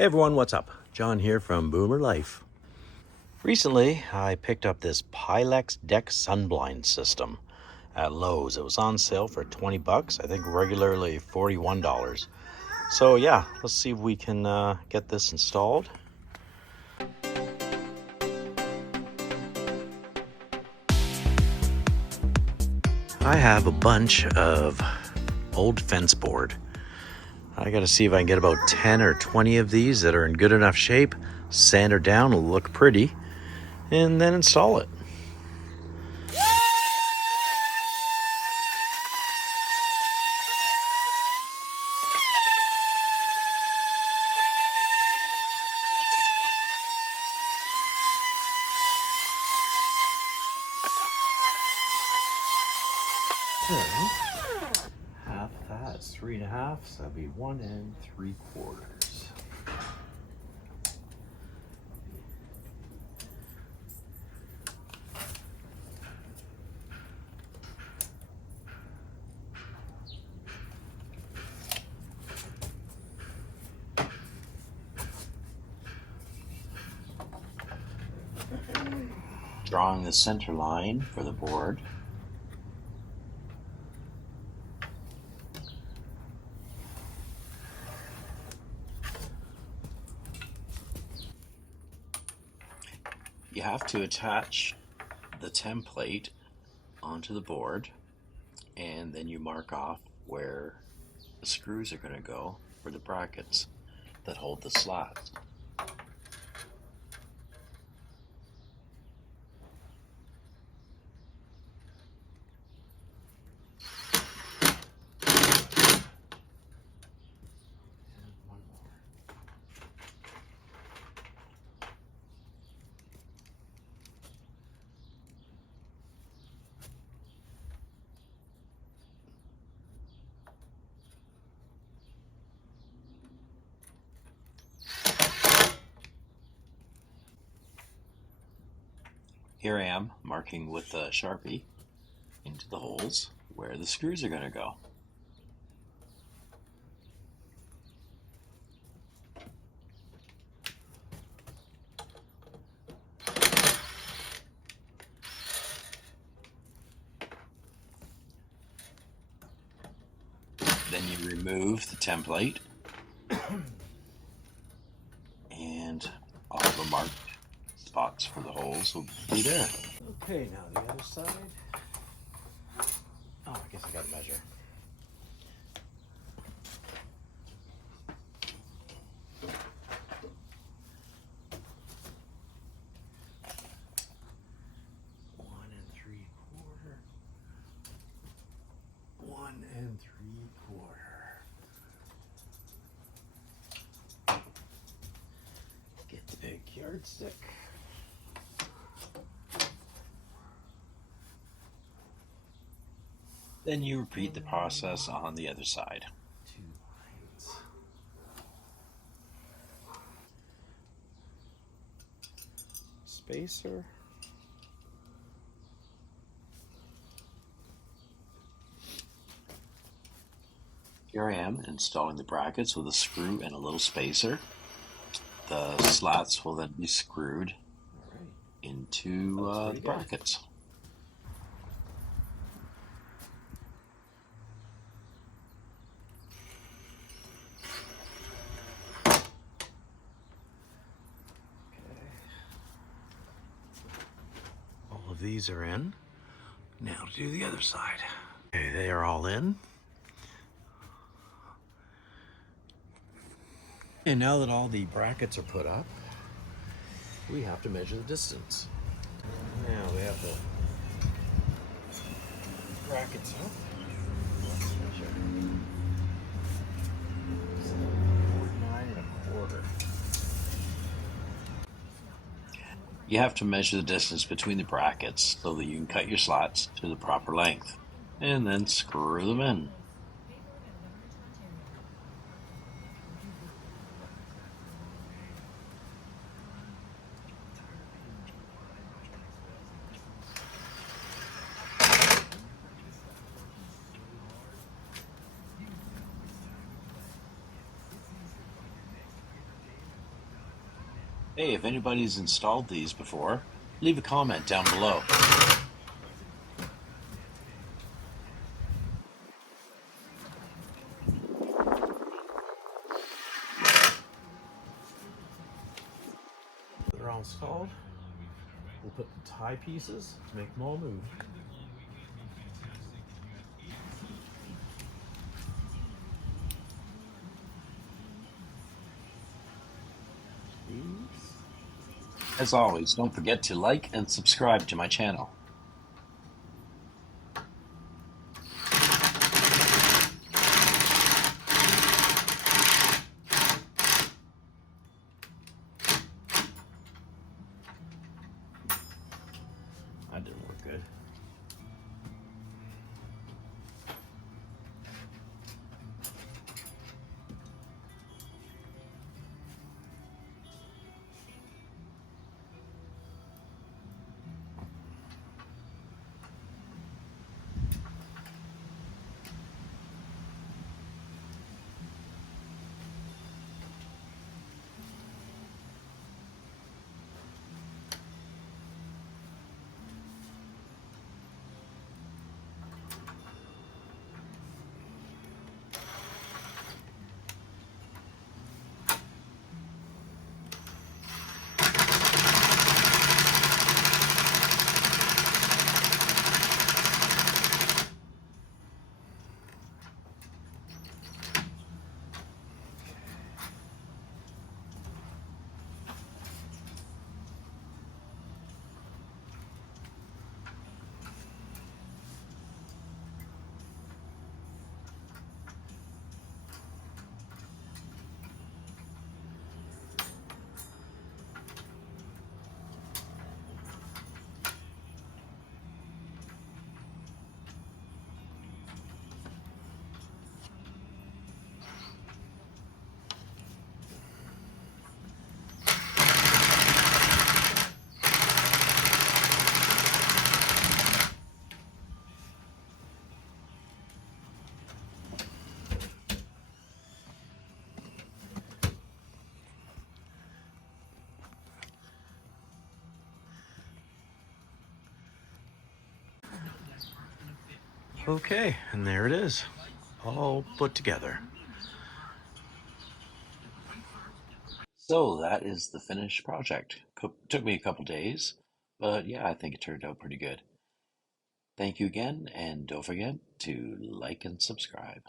Hey everyone, what's up? John here from Boomer Life. Recently, I picked up this Pylex deck sunblind system at Lowe's. It was on sale for 20 bucks, I think regularly $41. So yeah, let's see if we can get this installed. I have a bunch of old fence board. I gotta see if I can get about 10 or 20 of these that are in good enough shape, sand her down, it'll look pretty, and then install it. Half that is 3.5, so that'd be 1 3/4. Drawing the center line for the board. You have to attach the template onto the board, and then you mark off where the screws are going to go for the brackets that hold the slats. Here I am marking with a Sharpie into the holes where the screws are going to go. Then you remove the template and all the marked spots for the holes will be there. Okay, now the other side. Oh, I guess I gotta measure. One and 3/4. 1 3/4. Get the big yardstick. Then you repeat the process on the other side. 2 lines. Spacer. Here I am installing the brackets with a screw and a little spacer. The slats will then be screwed into the brackets. All of these are in. Now to do the other side. Okay, they are all in. And now that all the brackets are put up, we have to measure the distance. Now we have the brackets up. Let's measure. 49 1/4. You have to measure the distance between the brackets so that you can cut your slats to the proper length and then screw them in. Hey, if anybody's installed these before, leave a comment down below. They're all installed. We'll put the tie pieces to make them all move. As always, don't forget to like and subscribe to my channel. That didn't work good. Okay, and there it is, all put together. So that is the finished project. Took me a couple days, but yeah, I think it turned out pretty good. Thank you again, and don't forget to like and subscribe.